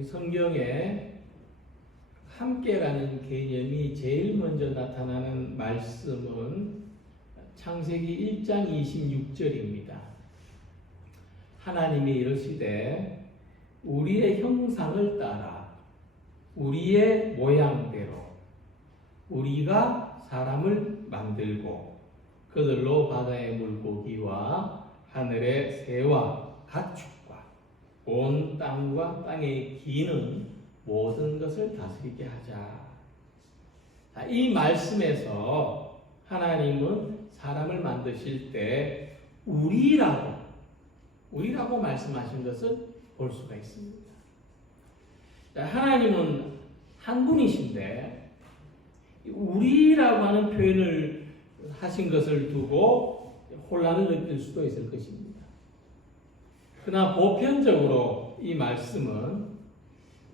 우리 성경에 함께라는 개념이 제일 먼저 나타나는 말씀은 창세기 1장 26절입니다. 하나님이 이르시되 우리의 형상을 따라 우리의 모양대로 우리가 사람을 만들고 그들로 바다의 물고기와 하늘의 새와 가축과 온 땅과 땅에 기는 모든 것을 다스리게 하자. 이 말씀에서 하나님은 사람을 만드실 때 우리라고 말씀하신 것을 볼 수가 있습니다. 하나님은 한 분이신데 우리라고 하는 표현을 하신 것을 두고 혼란을 느낄 수도 있을 것입니다. 그러나 보편적으로 이 말씀은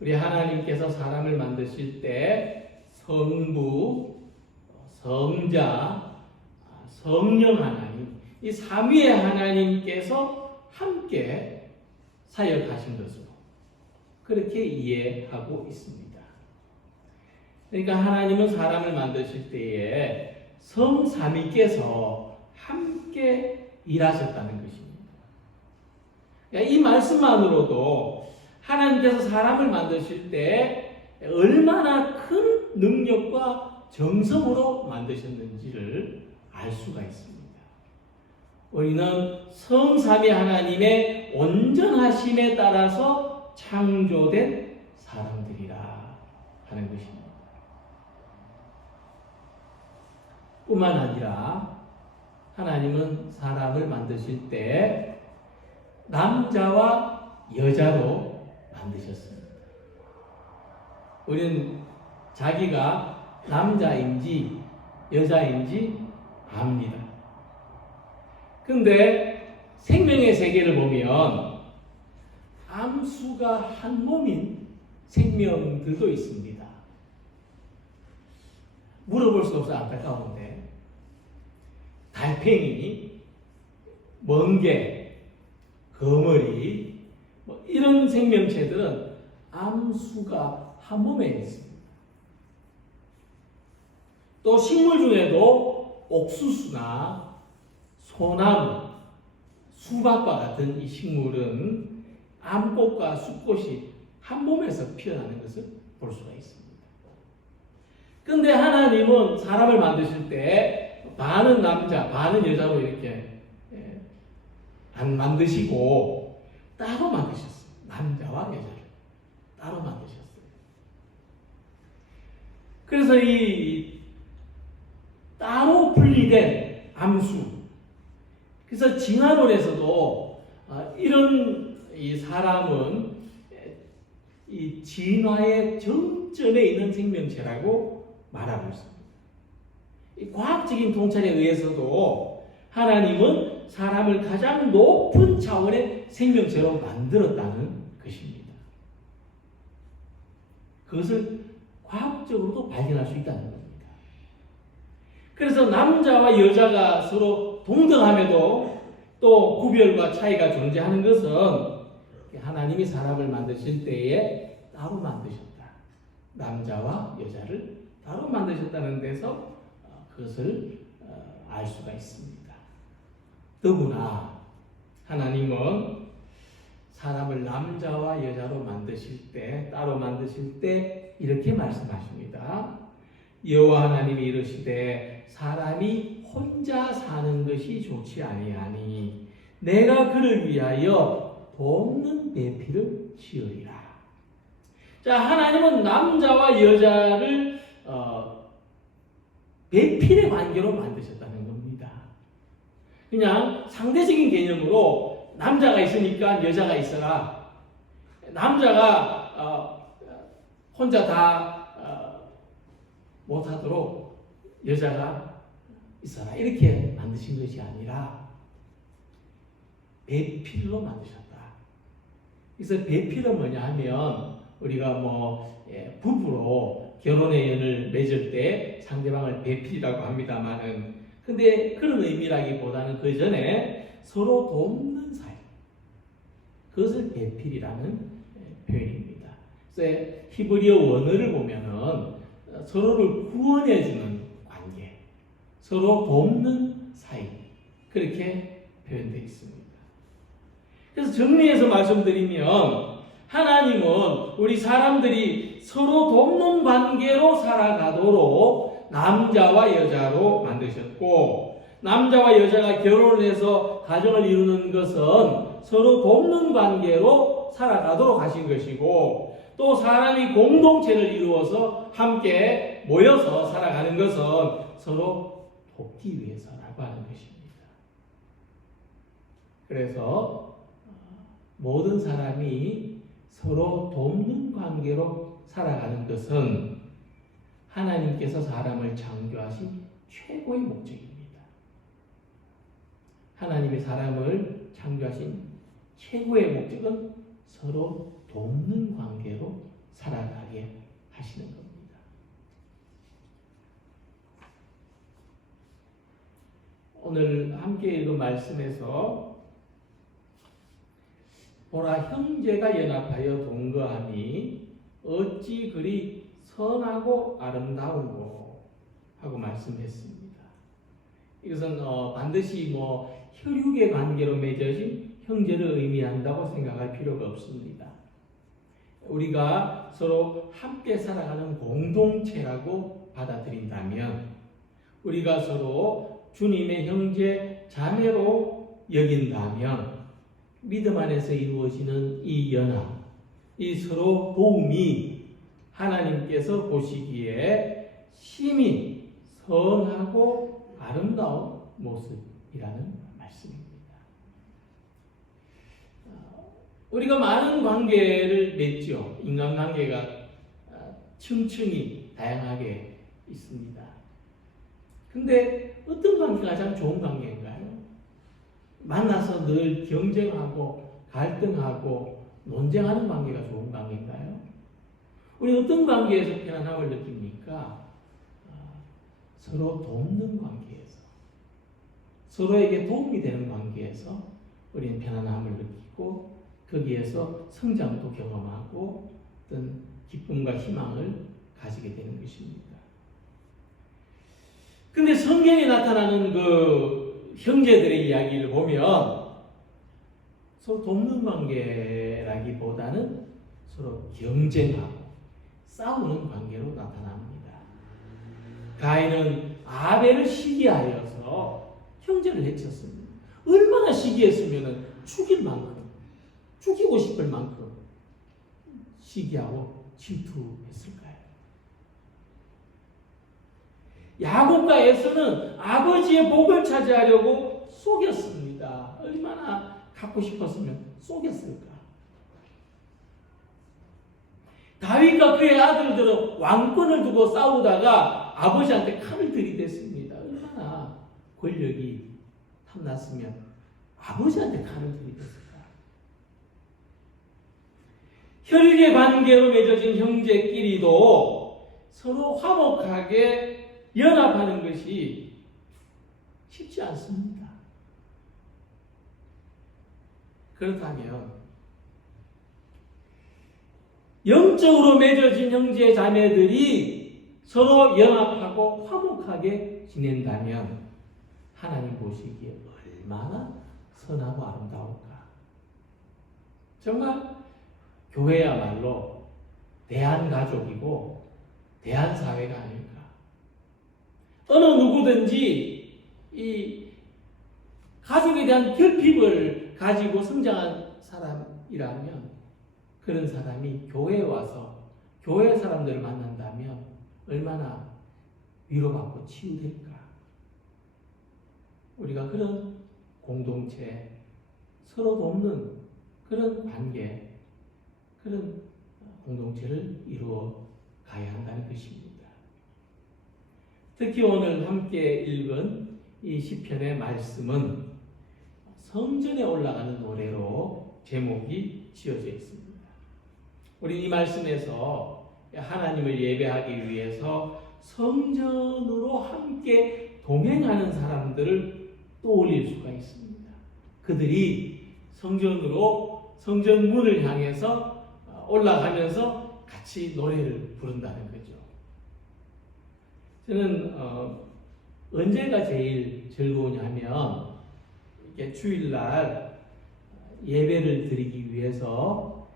우리 하나님께서 사람을 만드실 때 성부, 성자, 성령 하나님, 이 삼위의 하나님께서 함께 사역하신 것으로 그렇게 이해하고 있습니다. 그러니까 하나님은 사람을 만드실 때에 성삼위께서 함께 일하셨다는 것입니다. 그러니까 이 말씀만으로도 하나님께서 사람을 만드실 때 얼마나 큰 능력과 정성으로 만드셨는지를 알 수가 있습니다. 우리는 성삼위 하나님의 온전하심에 따라서 창조된 사람들이라 하는 것입니다. 뿐만 아니라 하나님은 사람을 만드실 때 남자와 여자로 만드셨습니다. 우리는 자기가 남자인지 여자인지 압니다. 근데 생명의 세계를 보면 암수가 한 몸인 생명들도 있습니다. 물어볼 수 없어 안타까운데 달팽이, 멍게, 거머리 이런 생명체들은 암수가 한 몸에 있습니다. 또 식물 중에도 옥수수나 소나무, 수박과 같은 이 식물은 암꽃과 숫꽃이 한 몸에서 피어나는 것을 볼 수가 있습니다. 그런데 하나님은 사람을 만드실 때 반은 남자, 반은 여자로 이렇게 안 만드시고 따로 만드셨어요. 남자와 여자를 따로 만드셨어요. 그래서 이 따로 분리된 암수, 그래서 진화론에서도 이런 이 사람은 이 진화의 정점에 있는 생명체라고 말하고 있습니다. 이 과학적인 통찰에 의해서도 하나님은 사람을 가장 높은 차원의 생명체로 만들었다는 것입니다. 그것을 과학적으로도 발견할 수 있다는 겁니다. 그래서 남자와 여자가 서로 동등함에도 또 구별과 차이가 존재하는 것은 하나님이 사람을 만드실 때에 따로 만드셨다. 남자와 여자를 따로 만드셨다는 데서 그것을 알 수가 있습니다. 더구나 하나님은 사람을 남자와 여자로 만드실 때, 따로 만드실 때 이렇게 말씀하십니다. 여호와 하나님이 이르시되 사람이 혼자 사는 것이 좋지 아니하니 내가 그를 위하여 돕는 배필을 지으리라. 자, 하나님은 남자와 여자를 배필의 관계로 만드셨다는 겁니다. 그냥 상대적인 개념으로 남자가 있으니까 여자가 있어라. 남자가 혼자 다 못하도록 여자가 있어라. 이렇게 만드신 것이 아니라 배필로 만드셨다. 그래서 배필은 뭐냐 하면 우리가 부부로 결혼의 연을 맺을 때 상대방을 배필이라고 합니다만은 근데 그런 의미라기보다는 그 전에 서로 돕는 사이, 그것을 배필이라는 표현입니다. 히브리어 원어를 보면은 서로를 구원해주는 관계, 서로 돕는 사이, 그렇게 표현되어 있습니다. 그래서 정리해서 말씀드리면 하나님은 우리 사람들이 서로 돕는 관계로 살아가도록 남자와 여자로 만드셨고, 남자와 여자가 결혼을 해서 가정을 이루는 것은 서로 돕는 관계로 살아가도록 하신 것이고, 또 사람이 공동체를 이루어서 함께 모여서 살아가는 것은 서로 돕기 위해서라고 하는 것입니다. 그래서 모든 사람이 서로 돕는 관계로 살아가는 것은 하나님께서 사람을 창조하신 최고의 목적입니다. 하나님이 사람을 창조하신 최고의 목적은 서로 돕는 관계로 살아가게 하시는 겁니다. 오늘 함께 읽은 말씀에서 보라, 형제가 연합하여 동거함이 어찌 그리 선하고 아름다운고 하고 말씀했습니다. 이것은 반드시 혈육의 관계로 맺어진 형제를 의미한다고 생각할 필요가 없습니다. 우리가 서로 함께 살아가는 공동체라고 받아들인다면, 우리가 서로 주님의 형제 자매로 여긴다면, 믿음 안에서 이루어지는 이 연합, 이 서로 도움이 하나님께서 보시기에 심히 선하고 아름다운 모습이라는 말씀입니다. 우리가 많은 관계를 맺죠. 인간관계가 층층이 다양하게 있습니다. 근데 어떤 관계가 가장 좋은 관계인가요? 만나서 늘 경쟁하고 갈등하고 논쟁하는 관계가 좋은 관계인가요? 우리 어떤 관계에서 편안함을 느낍니까? 서로 돕는 관계에서, 서로에게 도움이 되는 관계에서 우리는 편안함을 느끼고 거기에서 성장도 경험하고 어떤 기쁨과 희망을 가지게 되는 것입니다. 근데 성경에 나타나는 그 형제들의 이야기를 보면 서로 돕는 관계라기보다는 서로 경쟁하고 싸우는 관계로 나타납니다. 가인은 아벨을 시기하여서 형제를 해쳤습니다. 얼마나 시기했으면 죽이고 싶을 만큼 시기하고 질투했을까요? 야곱과 에서는 아버지의 복을 차지하려고 속였습니다. 얼마나 갖고 싶었으면 속였을까? 다윗과 그의 아들들은 왕권을 두고 싸우다가 아버지한테 칼을 들이댔습니다. 얼마나 권력이 탐났으면 아버지한테 칼을 들이댔을까? 혈육의 관계로 맺어진 형제끼리도 서로 화목하게 연합하는 것이 쉽지 않습니다. 그렇다면 영적으로 맺어진 형제 자매들이 서로 연합하고 화목하게 지낸다면 하나님 보시기에 얼마나 선하고 아름다울까? 정말 교회야말로 대한가족이고 대한사회가 아닐까? 어느 누구든지 이 가족에 대한 결핍을 가지고 성장한 사람이라면 그런 사람이 교회에 와서 교회 사람들을 만난다면 얼마나 위로받고 치유될까? 우리가 그런 공동체, 서로 돕는 그런 관계, 그런 공동체를 이루어 가야 한다는 것입니다. 특히 오늘 함께 읽은 이 시편의 말씀은 성전에 올라가는 노래로 제목이 지어져 있습니다. 우리 이 말씀에서 하나님을 예배하기 위해서 성전으로 함께 동행하는 사람들을 떠올릴 수가 있습니다. 그들이 성전으로 성전 문을 향해서 올라가면서 같이 노래를 부른다는 거죠. 저는 언제가 제일 즐거우냐 하면 이렇게 주일날 예배를 드리기 위해서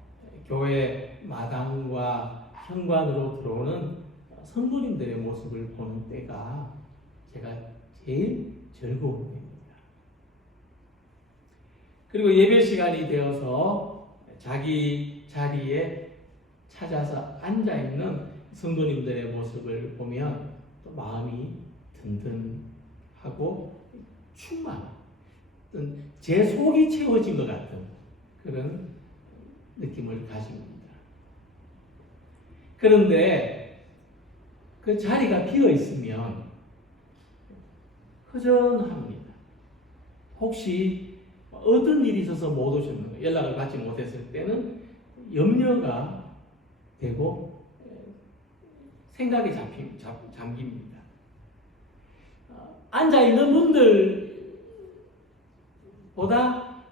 교회 마당과 현관으로 들어오는 성도님들의 모습을 보는 때가 제가 제일 즐거운 때입니다. 그리고 예배 시간이 되어서 자기 자리에 찾아서 앉아있는 성도님들의 모습을 보면 또 마음이 든든하고 충만, 제 속이 채워진 것 같은 그런 느낌을 가집니다. 그런데 그 자리가 비어 있으면 허전합니다. 혹시 어떤 일이 있어서 못 오셨는가, 연락을 받지 못했을 때는 염려가 되고 생각에 잠깁니다. 앉아있는 분들보다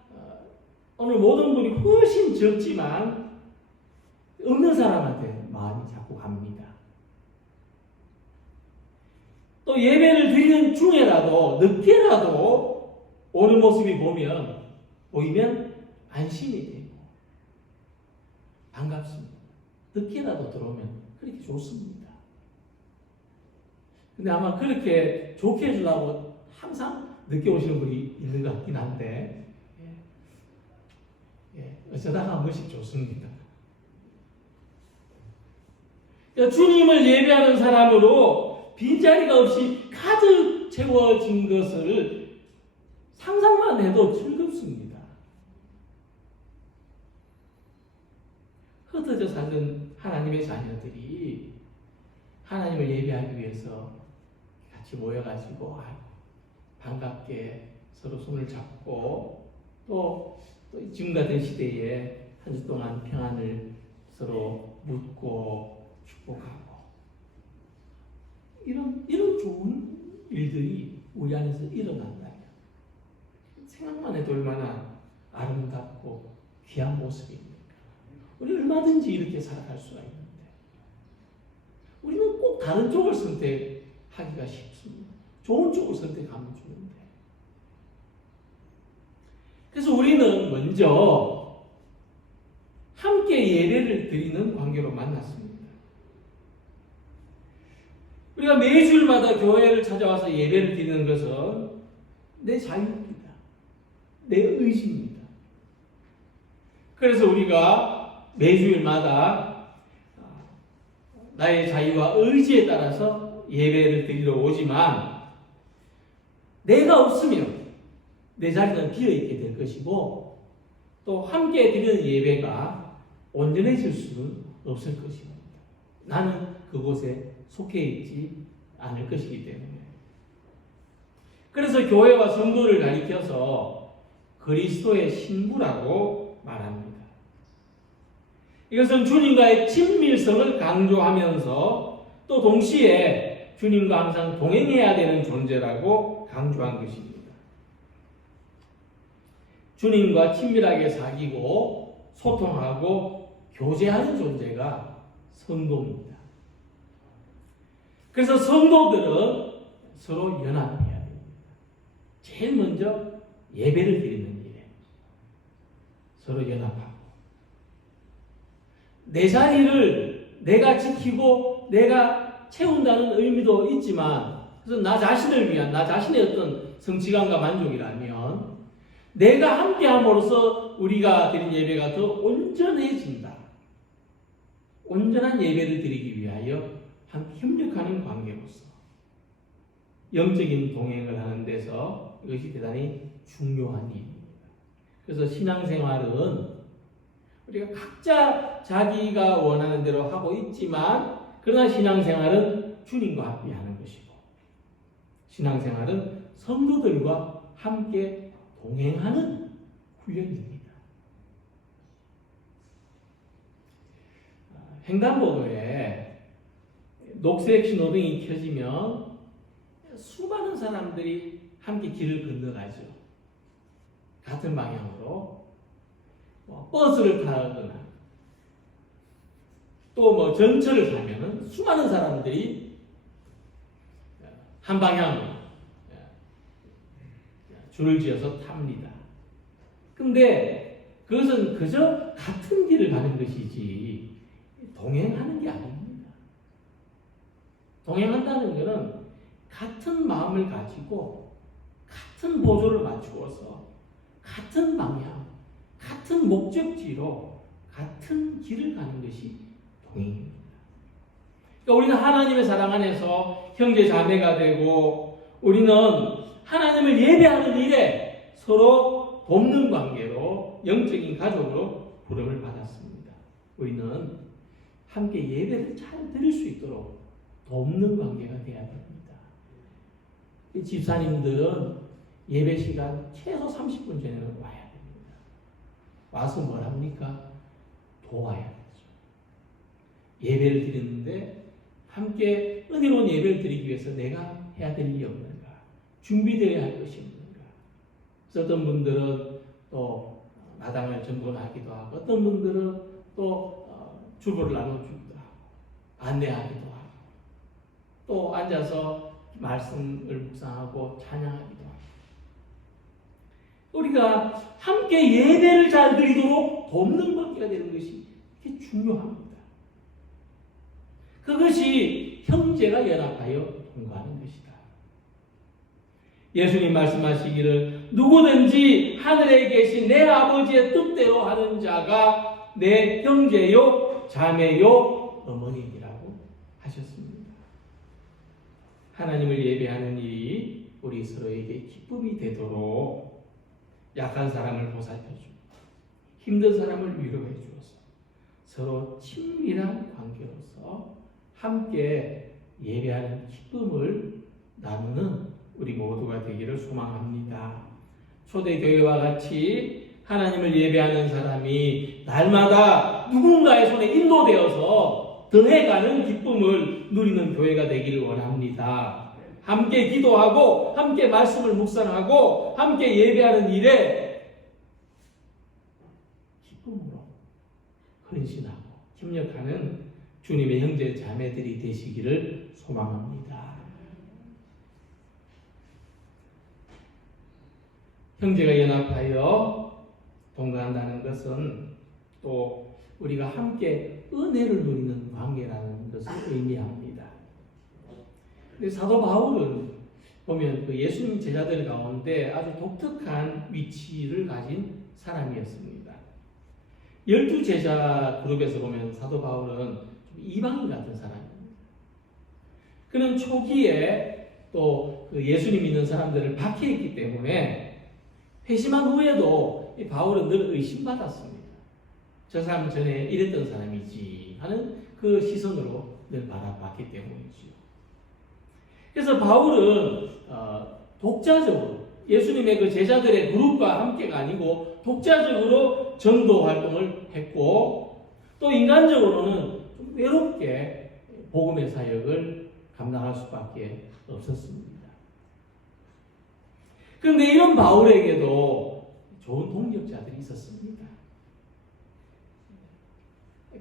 오늘 모든 분이 훨씬 적지만 없는 사람한테 마음이 자꾸 갑니다. 또 예배를 드리는 중에라도 늦게라도 오는 모습이 보이면 안심이 되고 반갑습니다. 늦게라도 들어오면 그렇게 좋습니다. 근데 아마 그렇게 좋게 해주려고 항상 늦게 오시는 분이 있는 것 같긴 한데, 어쩌다가 한 번씩 좋습니다. 그러니까 주님을 예배하는 사람으로 빈자리가 없이 가득 채워진 것을 상상만 해도 즐겁습니다. 흩어져 사는 하나님의 자녀들이 하나님을 예배하기 위해서 같이 모여가지고 반갑게 서로 손을 잡고 또 지금 같은 시대에 한 주 동안 평안을 서로 묻고 축복하고 이런 좋은 일들이 우리 안에서 일어난다면 생각만 해도 얼마나 아름답고 귀한 모습입니까? 우리 얼마든지 이렇게 살아갈 수가 있는데 우리는 꼭 다른 쪽을 선택하기가 쉽습니다. 좋은 쪽을 선택하면 좋은데. 그래서 우리는 먼저 함께 예배를 드리는 관계로 만났습니다. 우리가 매주일마다 교회를 찾아와서 예배를 드리는 것은 내 자유입니다. 내 의지입니다. 그래서 우리가 매주일마다 나의 자유와 의지에 따라서 예배를 드리러 오지만 내가 없으면 내 자리는 비어있게 될 것이고 또 함께 드리는 예배가 온전해질 수는 없을 것입니다. 나는 그곳에 속해 있지 않을 것이기 때문에. 그래서 교회와 성도를 가리켜서 그리스도의 신부라고 말합니다. 이것은 주님과의 친밀성을 강조하면서 또 동시에 주님과 항상 동행해야 되는 존재라고 강조한 것입니다. 주님과 친밀하게 사귀고 소통하고 교제하는 존재가 성도입니다. 그래서 성도들은 서로 연합해야 됩니다. 제일 먼저 예배를 드리는 일에 서로 연합하고 내 자리를 내가 지키고 내가 채운다는 의미도 있지만 그래서 나 자신을 위한 나 자신의 어떤 성취감과 만족이라면 내가 함께함으로써 우리가 드린 예배가 더 온전해진다. 온전한 예배를 드리기 위하여 함께 협력하는 관계로서 영적인 동행을 하는 데서 이것이 대단히 중요한 일입니다. 그래서 신앙생활은 우리가 각자 자기가 원하는 대로 하고 있지만 그러나 신앙생활은 주님과 함께 하는 것이고 신앙생활은 성도들과 함께 동행하는 훈련입니다. 횡단보도에 녹색 신호등이 켜지면 수많은 사람들이 함께 길을 건너가죠. 같은 방향으로 버스를 타거나 또 뭐 전철을 타면은 수많은 사람들이 한 방향으로 줄을 지어서 탑니다. 근데 그것은 그저 같은 길을 가는 것이지 동행하는 게 아닙니다. 동행한다는 것은 같은 마음을 가지고 같은 보조를 맞추어서 같은 방향, 같은 목적지로 같은 길을 가는 것이 동행입니다. 그러니까 우리는 하나님의 사랑 안에서 형제 자매가 되고 우리는 하나님을 예배하는 일에 서로 돕는 관계로 영적인 가족으로 부름을 받았습니다. 우리는 함께 예배를 잘 드릴 수 있도록 돕는 관계가 되어야 됩니다. 집사님들은 예배 시간 최소 30분 전에는 와야 됩니다. 와서 뭘 합니까? 도와야 되죠. 예배를 드리는데 함께 은혜로운 예배를 드리기 위해서 내가 해야 될 일이 없는가? 준비되어야 할 것이 없는가? 그래서 어떤 분들은 또 마당을 점검하기도 하고 어떤 분들은 또 주보를 나눠주기도 하고 안내하기도 하고 또 앉아서 말씀을 묵상하고 찬양하기도 하고 우리가 함께 예배를 잘 드리도록 돕는 관계가 되는 것이 이게 중요합니다. 그것이 형제가 연합하여 동거하는 것이다. 예수님 말씀하시기를 누구든지 하늘에 계신 내 아버지의 뜻대로 하는 자가 내 형제요 자매요 어머니이라고 하셨습니다. 하나님을 예배하는 일이 우리 서로에게 기쁨이 되도록 약한 사람을 보살펴주고 힘든 사람을 위로해 주어서 서로 친밀한 관계로서 함께 예배하는 기쁨을 나누는 우리 모두가 되기를 소망합니다. 초대교회와 같이 하나님을 예배하는 사람이 날마다 누군가의 손에 인도되어서 더해가는 기쁨을 누리는 교회가 되기를 원합니다. 함께 기도하고 함께 말씀을 묵상하고 함께 예배하는 일에 기쁨으로 헌신하고 협력하는 주님의 형제 자매들이 되시기를 소망합니다. 형제가 연합하여 동거한다는 것은 또 우리가 함께 은혜를 누리는 관계라는 것을 의미합니다. 근데 사도 바울은 보면 그 예수님 제자들 가운데 아주 독특한 위치를 가진 사람이었습니다. 12제자 그룹에서 보면 사도 바울은 좀 이방인 같은 사람입니다. 그는 초기에 또 그 예수님 믿는 사람들을 박해했기 때문에 회심한 후에도 이 바울은 늘 의심받았습니다. 저 사람은 전에 이랬던 사람이지 하는 그 시선으로 늘 바라봤기 때문이지요. 그래서 바울은 독자적으로 예수님의 그 제자들의 그룹과 함께가 아니고 독자적으로 전도 활동을 했고 또 인간적으로는 좀 외롭게 복음의 사역을 감당할 수밖에 없었습니다. 그런데 이런 바울에게도 좋은 동력자들이 있었습니다.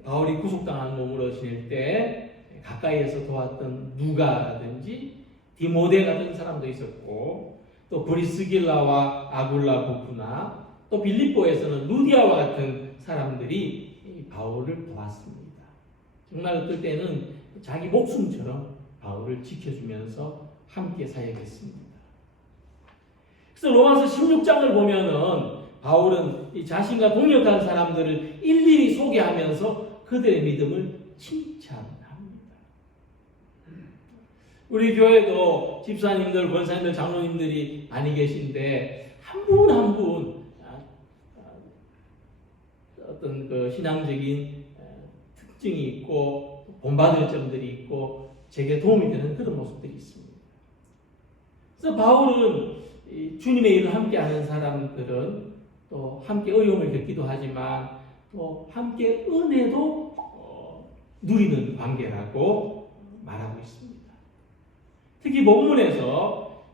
바울이 구속당한 몸으로 지낼 때 가까이에서 도왔던 누가라든지 디모데 같은 사람도 있었고 또 브리스길라와 아굴라 부쿠나 또 빌립보에서는 루디아와 같은 사람들이 바울을 도왔습니다. 정말 어떨 때는 자기 목숨처럼 바울을 지켜주면서 함께 사역했습니다. 그래서 로마서 16장을 보면은 바울은 이 자신과 동역한 사람들을 일일이 소개하면서 그들의 믿음을 칭찬합니다. 우리 교회도 집사님들, 권사님들, 장로님들이 많이 계신데 한 분 한 분 어떤 그 신앙적인 특징이 있고 본받을 점들이 있고 제게 도움이 되는 그런 모습들이 있습니다. 그래서 바울은 주님의 일을 함께하는 사람들은 또 함께 어려움을 겪기도 하지만 또 함께 은혜도 누리는 관계라고 말하고 있습니다. 특히 본문에서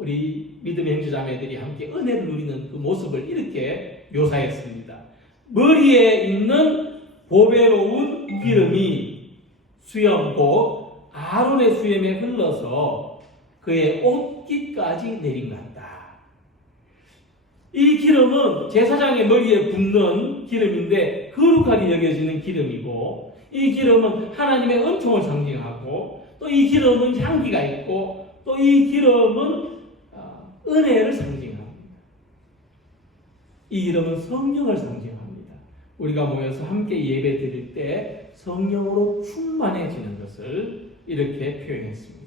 우리 믿음의 형제자매들이 함께 은혜를 누리는 그 모습을 이렇게 묘사했습니다. 머리에 있는 보배로운 기름이 수염 곧 아론의 수염에 흘러서 그의 옷깃까지 내린 것 같다. 이 기름은 제사장의 머리에 붓는 기름인데 거룩하게 여겨지는 기름이고, 이 기름은 하나님의 은총을 상징하고, 또 이 기름은 향기가 있고, 또 이 기름은 은혜를 상징합니다. 이 기름은 성령을 상징합니다. 우리가 모여서 함께 예배 드릴 때 성령으로 충만해지는 것을 이렇게 표현했습니다.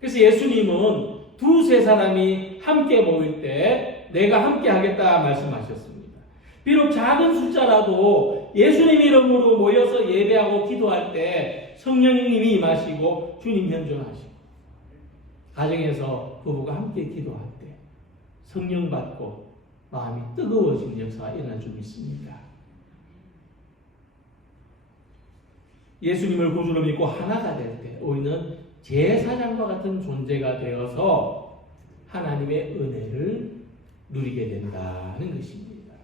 그래서 예수님은 두세 사람이 함께 모일 때 내가 함께 하겠다 말씀하셨습니다. 비록 작은 숫자라도 예수님 이름으로 모여서 예배하고 기도할 때 성령님이 임하시고 주님 현존하시고, 가정에서 부부가 함께 기도할 때 성령 받고 마음이 뜨거워지는 역사가 일어날 줄 믿습니다. 예수님을 구주로 믿고 하나가 될 때 우리는 제사장과 같은 존재가 되어서 하나님의 은혜를 누리게 된다는 것입니다.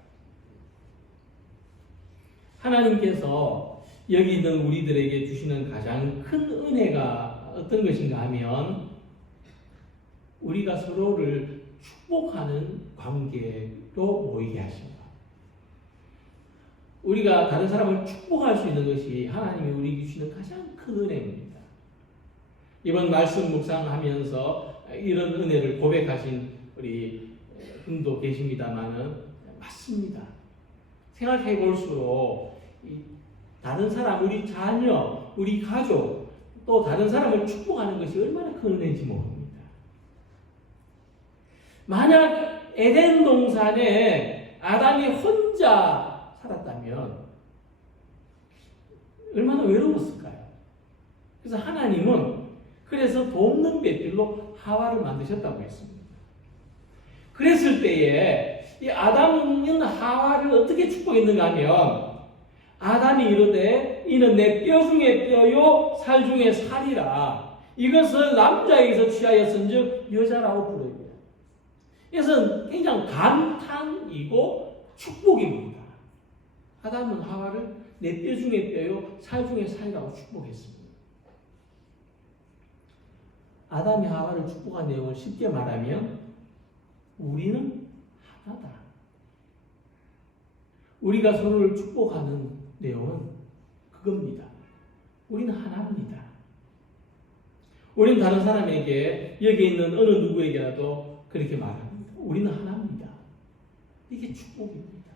하나님께서 여기 있는 우리들에게 주시는 가장 큰 은혜가 어떤 것인가 하면, 우리가 서로를 축복하는 관계로 모이게 하신다. 우리가 다른 사람을 축복할 수 있는 것이 하나님이 우리에게 주시는 가장 큰 은혜입니다. 이번 말씀 묵상하면서 이런 은혜를 고백하신 우리 분도 계십니다만은 맞습니다. 생각해 볼수록 다른 사람, 우리 자녀, 우리 가족, 또 다른 사람을 축복하는 것이 얼마나 큰 은혜인지 모릅니다. 만약 에덴 동산에 아담이 혼자 살았다면 얼마나 외로웠을까요? 그래서 하나님은 그래서 돕는 배필로 하와를 만드셨다고 했습니다. 그랬을 때에 이 아담은 하와를 어떻게 축복했는가 하면, 아담이 이르되 이는 내 뼈 중에 뼈요 살 중에 살이라, 이것을 남자에게서 취하였은즉 여자라고 부르리라. 이것은 굉장히 감탄이고 축복입니다. 아담은 하와를 내 뼈 중에 뼈요 살 중에 살이라고 축복했습니다. 아담이 하와를 축복한 내용을 쉽게 말하면 우리는 하나다. 우리가 서로를 축복하는 내용은 그겁니다. 우리는 하나입니다. 우리는 다른 사람에게, 여기 있는 어느 누구에게라도 그렇게 말합니다. 우리는 하나입니다. 이게 축복입니다.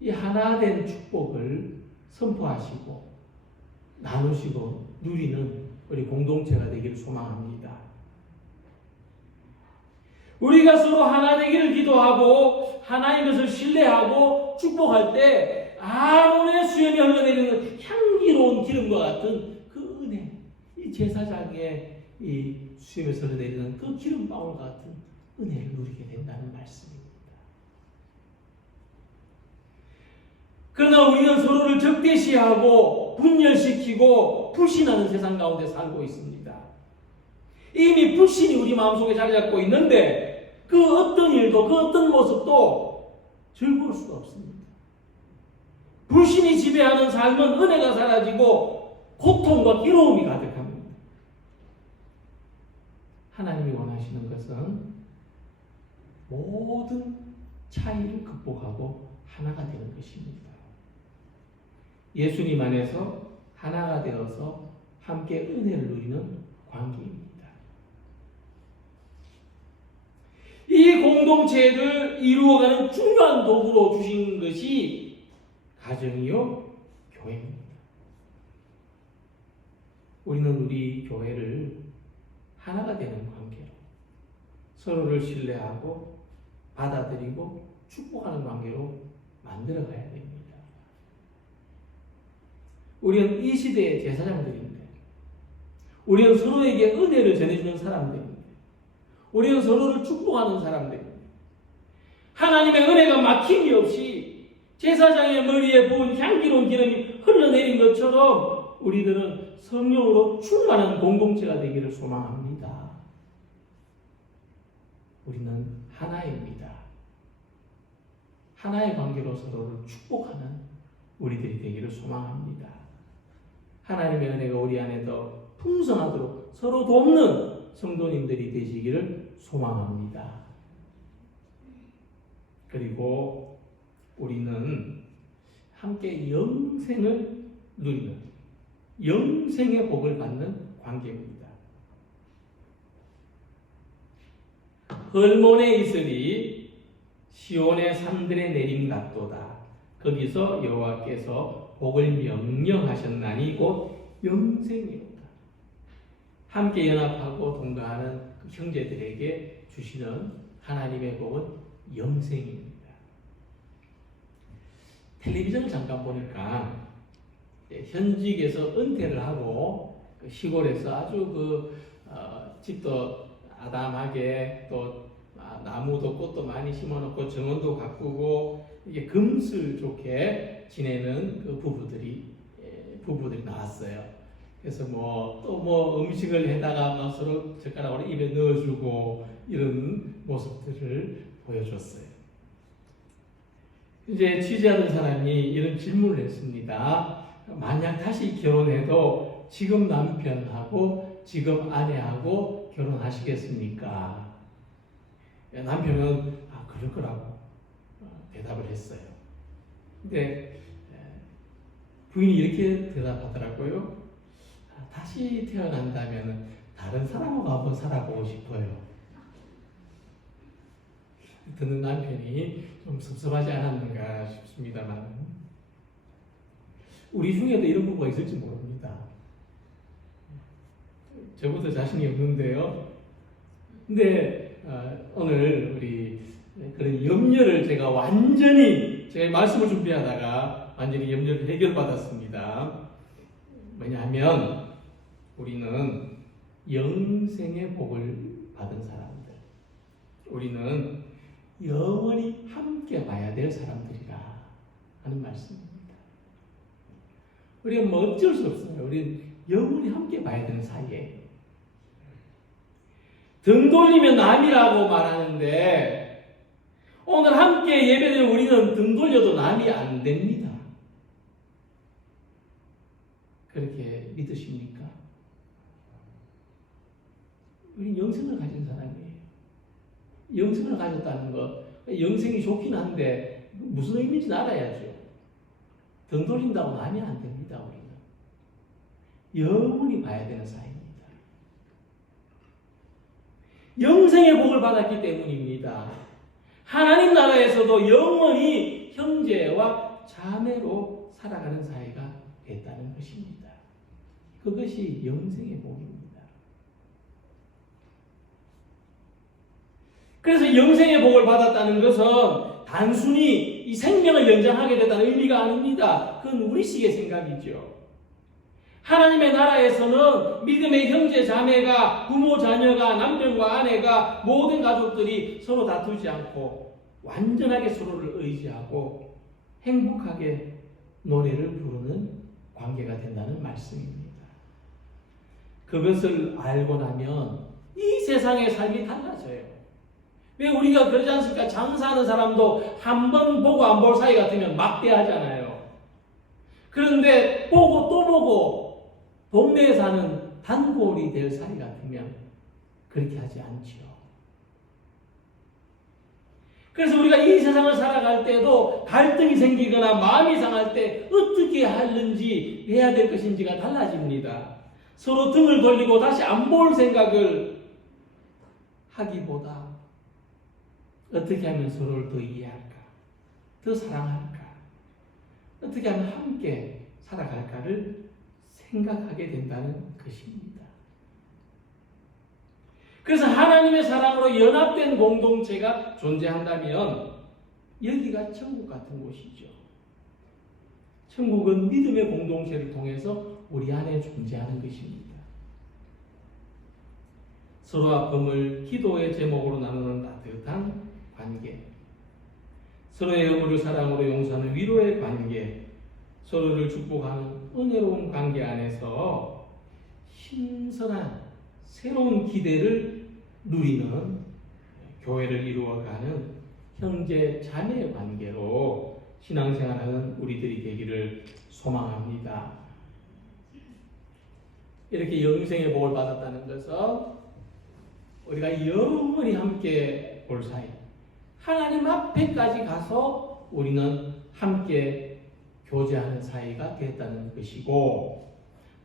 이 하나된 축복을 선포하시고 나누시고 누리는 우리 공동체가 되기를 소망합니다. 우리가 서로 하나 되기를 기도하고 하나인 것을 신뢰하고 축복할 때 아론의 수염이 흘러내리는 향기로운 기름과 같은 그 은혜, 이 제사장의 이 수염에서 흘러내리는 그 기름방울 같은 은혜를 누리게 된다는 말씀입니다. 그러나 우리는 서로를 적대시하고 분열시키고 불신하는 세상 가운데 살고 있습니다. 이미 불신이 우리 마음속에 자리 잡고 있는데 그 어떤 일도, 그 어떤 모습도 즐거울 수가 없습니다. 불신이 지배하는 삶은 은혜가 사라지고 고통과 괴로움이 가득합니다. 하나님이 원하시는 것은 모든 차이를 극복하고 하나가 되는 것입니다. 예수님 안에서 하나가 되어서 함께 은혜를 누리는 관계입니다. 이 공동체를 이루어가는 중요한 도구로 주신 것이 가정이요, 교회입니다. 우리는 우리 교회를 하나가 되는 관계로 서로를 신뢰하고 받아들이고 축복하는 관계로 만들어 가야 됩니다. 우리는 이 시대의 제사장들인데, 우리는 서로에게 은혜를 전해주는 사람들입니다. 우리는 서로를 축복하는 사람들입니다. 하나님의 은혜가 막힘이 없이 제사장의 머리에 부은 향기로운 기름이 흘러내린 것처럼 우리들은 성령으로 충만한 공동체가 되기를 소망합니다. 우리는 하나입니다. 하나의 관계로 서로를 축복하는 우리들이 되기를 소망합니다. 하나님의 은혜가 우리 안에 더 풍성하도록 서로 돕는 성도님들이 되시기를 소망합니다. 그리고 우리는 함께 영생을 누리는, 영생의 복을 받는 관계입니다. 헐몬의 이슬이 시온의 산들에 내림 같도다. 거기서 여호와께서 복을 명령하셨나니 곧 영생이로다. 함께 연합하고 동거하는 그 형제들에게 주시는 하나님의 복은 영생입니다. 텔레비전을 잠깐 보니까 현직에서 은퇴를 하고 시골에서 아주 집도 아담하게 또 나무도 꽃도 많이 심어놓고 정원도 가꾸고 이게 금슬 좋게 지내는 그 부부들이 나왔어요. 그래서 또 음식을 해다가 막 서로 젓가락으로 입에 넣어주고 이런 모습들을 보여줬어요. 이제 취재하는 사람이 이런 질문을 했습니다. 만약 다시 결혼해도 지금 남편하고 지금 아내하고 결혼하시겠습니까? 남편은 그럴 거라고 대답을 했어요. 근데 부인이 이렇게 대답하더라고요. 다시 태어난다면 다른 사람하고 한번 살아보고 싶어요. 듣는 남편이 좀 섭섭하지 않았는가 싶습니다만 우리 중에도 이런 부부가 있을지 모릅니다. 저부터 자신이 없는데요. 근데 오늘 우리 그런 염려를 제가 말씀을 준비하다가 완전히 염려를 해결받았습니다. 왜냐하면 우리는 영생의 복을 받은 사람들, 우리는 영원히 함께 봐야 될 사람들이라 하는 말씀입니다. 우리가 어쩔 수 없어요. 우리는 영원히 함께 봐야 되는 사이에 등 돌리면 남이라고 말하는데 오늘 함께 예배드리는 우리는 등 돌려도 남이 안 됩니다. 그렇게 믿으십니까? 우리는 영생을 가진 사람이에요. 영생을 가졌다는 것, 영생이 좋긴 한데 무슨 의미인지 알아야죠. 등 돌린다고 남이 안 됩니다. 우리는 영원히 봐야 되는 사이입니다. 영생의 복을 받았기 때문입니다. 하나님 나라에서도 영원히 형제와 자매로 살아가는 사이가 됐다는 것입니다. 그것이 영생의 복입니다. 그래서 영생의 복을 받았다는 것은 단순히 이 생명을 연장하게 됐다는 의미가 아닙니다. 그건 우리식의 생각이죠. 하나님의 나라에서는 믿음의 형제 자매가, 부모 자녀가, 남편과 아내가, 모든 가족들이 서로 다투지 않고 완전하게 서로를 의지하고 행복하게 노래를 부르는 관계가 된다는 말씀입니다. 그것을 알고 나면 이 세상의 삶이 달라져요. 왜 우리가 그러지 않습니까? 장사하는 사람도 한 번 보고 안 볼 사이 같으면 막대하잖아요. 그런데 보고 또 보고 동네에 사는 단골이 될 사이 같으면 그렇게 하지 않지요. 그래서 우리가 이 세상을 살아갈 때도 갈등이 생기거나 마음이 상할 때 어떻게 하는지 해야 될 것인지가 달라집니다. 서로 등을 돌리고 다시 안 볼 생각을 하기보다 어떻게 하면 서로를 더 이해할까? 더 사랑할까? 어떻게 하면 함께 살아갈까를 생각하게 된다는 것입니다. 그래서 하나님의 사랑으로 연합된 공동체가 존재한다면 여기가 천국 같은 곳이죠. 천국은 믿음의 공동체를 통해서 우리 안에 존재하는 것입니다. 서로 아픔을 기도의 제목으로 나누는 따뜻한 관계, 서로의 허물을 사랑으로 용서하는 위로의 관계, 서로를 축복하는 은혜로운 관계 안에서 신선한 새로운 기대를 누리는 교회를 이루어가는 형제 자매 관계로 신앙생활하는 우리들이 되기를 소망합니다. 이렇게 영생의 복을 받았다는 것은 우리가 영원히 함께 볼 사이, 하나님 앞에까지 가서 우리는 함께 교제하는 사이가 됐다는 것이고,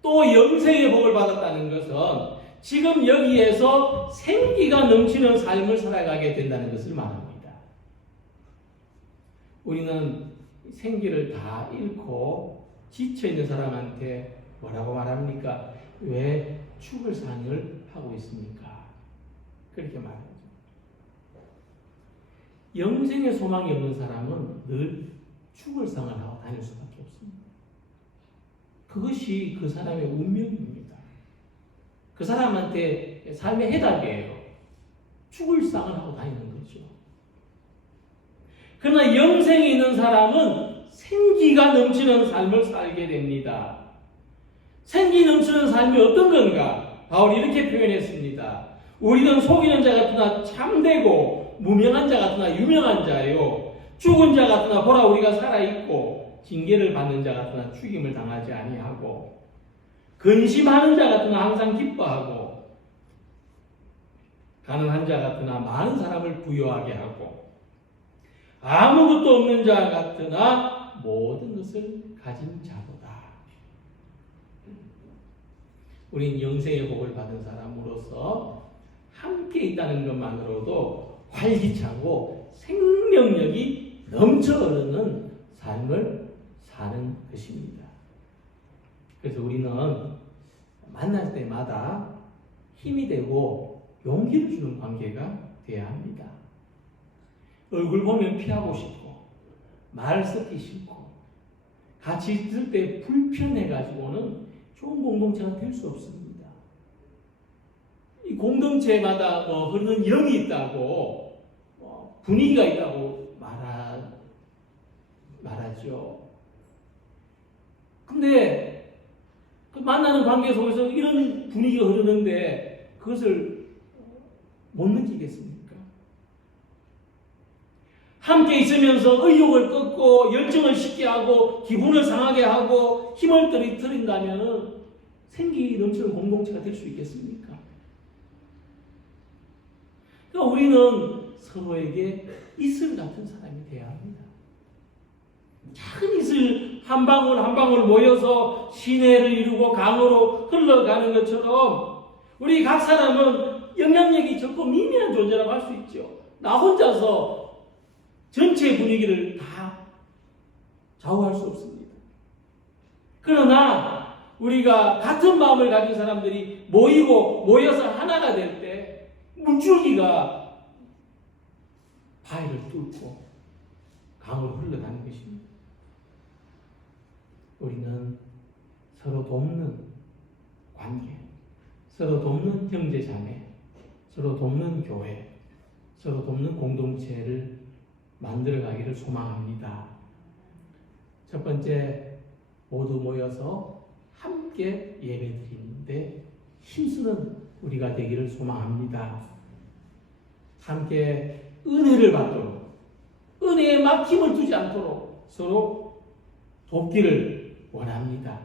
또 영생의 복을 받았다는 것은 지금 여기에서 생기가 넘치는 삶을 살아가게 된다는 것을 말합니다. 우리는 생기를 다 잃고 지쳐있는 사람한테 뭐라고 말합니까? 왜 죽을 상을 하고 있습니까? 그렇게 말하죠. 영생의 소망이 없는 사람은 늘 죽을 상을 하고 다닐 수밖에 없습니다. 그것이 그 사람의 운명입니다. 그 사람한테 삶의 해답이에요. 죽을 상을 하고 다니는 거죠. 그러나 영생이 있는 사람은 생기가 넘치는 삶을 살게 됩니다. 생기 넘치는 삶이 어떤 건가? 바울이 이렇게 표현했습니다. 우리는 속이는 자 같으나 참되고 무명한 자 같으나 유명한 자요, 죽은 자 같으나 보라 우리가 살아있고 징계를 받는 자 같으나 죽임을 당하지 아니하고 근심하는 자 같으나 항상 기뻐하고 가난한 자 같으나 많은 사람을 부유하게 하고 아무것도 없는 자 같으나 모든 것을 가진 자로다. 우린 영생의 복을 받은 사람으로서 함께 있다는 것만으로도 활기차고 생명력이 넘쳐 흐르는 삶을 사는 것입니다. 그래서 우리는 만날 때마다 힘이 되고 용기를 주는 관계가 되어야 합니다. 얼굴 보면 피하고 싶고 말 섞기 싫고 같이 있을 때 불편해가지고는 좋은 공동체가 될 수 없습니다. 이 공동체마다 흐르는 영이 있다고 분위기가 있다고 말하죠. 근데 그 만나는 관계 속에서 이런 분위기가 흐르는데 그것을 못 느끼겠습니까? 함께 있으면서 의욕을 꺾고 열정을 식게 하고 기분을 상하게 하고 힘을 떨어뜨린다면 생기 넘치는 공동체가 될 수 있겠습니까? 그러니까 우리는 서로에게 이슬 같은 사람이 되어야 합니다. 작은 이슬 한 방울 한 방울 모여서 시내를 이루고 강으로 흘러가는 것처럼 우리 각 사람은 영향력이 적고 미미한 존재라고 할 수 있죠. 나 혼자서 전체 분위기를 다 좌우할 수 없습니다. 그러나 우리가 같은 마음을 가진 사람들이 모여서 하나가 될 때 물줄기가 바위를 뚫고 강으로 흘러가는 것입니다. 우리는 서로 돕는 관계, 서로 돕는 형제 자매, 서로 돕는 교회, 서로 돕는 공동체를 만들어가기를 소망합니다. 첫 번째, 모두 모여서 함께 예배드리는데 힘쓰는 우리가 되기를 소망합니다. 함께 은혜를 받도록, 은혜에 막힘을 두지 않도록 서로 돕기를 원합니다.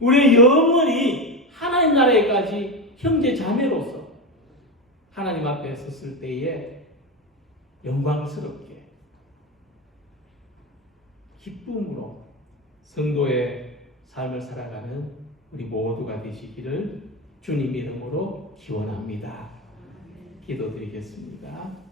우리의 영원히 하나님 나라에까지 형제 자매로서 하나님 앞에 섰을 때에 영광스럽게 기쁨으로 성도의 삶을 살아가는 우리 모두가 되시기를 주님 이름으로 기원합니다. 기도드리겠습니다.